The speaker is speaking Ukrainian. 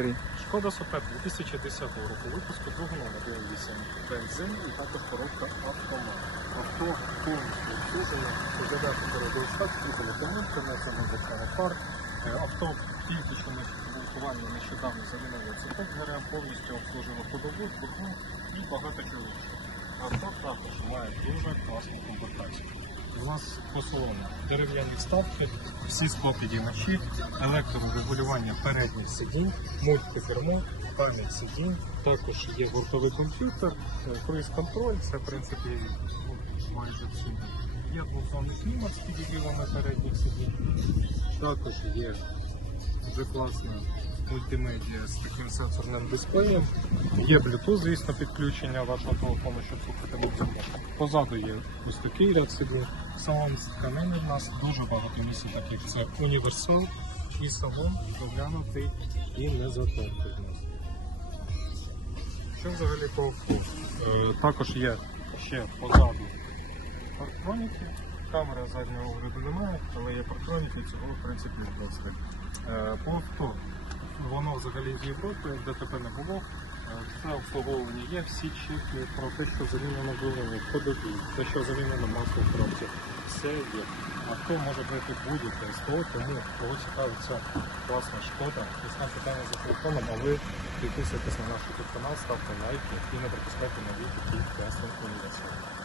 Шкода Супер 2010 року випуску другого на 1.8 бензин і також коробка автомат. Авто повністю обслужено, попереду стак, кріпили помилки, внесено за фар. Е, Авто тільки що ми блокування нещодавно замінили цепок, повністю обслужено ходову, двигун і багато чого. Авто також має дуже класну нас по дерев'яні вставки, всі склопідіймачі, електрорегулювання передніх сидінь, мультикермо, пам'ять сидінь, також є гуртовий комп'ютер, е, круїз-контроль, це в принципі ну, майже всі. Є двохзонний клімат з підігрівами передніх сидінь. Також є дуже класна мультимедіа з таким сенсорним дисплеєм. Є Bluetooth, звісно, підключення вашого телефону, щоб слухати музику. Позаду є ось такий ряд сидінь. Салон з тканини в нас дуже багато місць таких. Це універсал і салон доглянутий і не затертий в. Що взагалі по? Е, Також є ще позаду парктроніки. Камери заднього огляду немає, але є парктроніки, цього в принципі досить. Е, По воно взагалі з Європи, тебе не було. Е, Все обслуговування є, всі чіпи про те, що замінено виливи, ходові, те, що замінено масло в коробці. Все є. Авто може бути будь-яке СТО, тому кого цікавиться класна шкода, ясна питання за телефоном, а ви підписуйтесь на наш YouTube канал, ставте лайки і не пропускайте нові такі класні університети.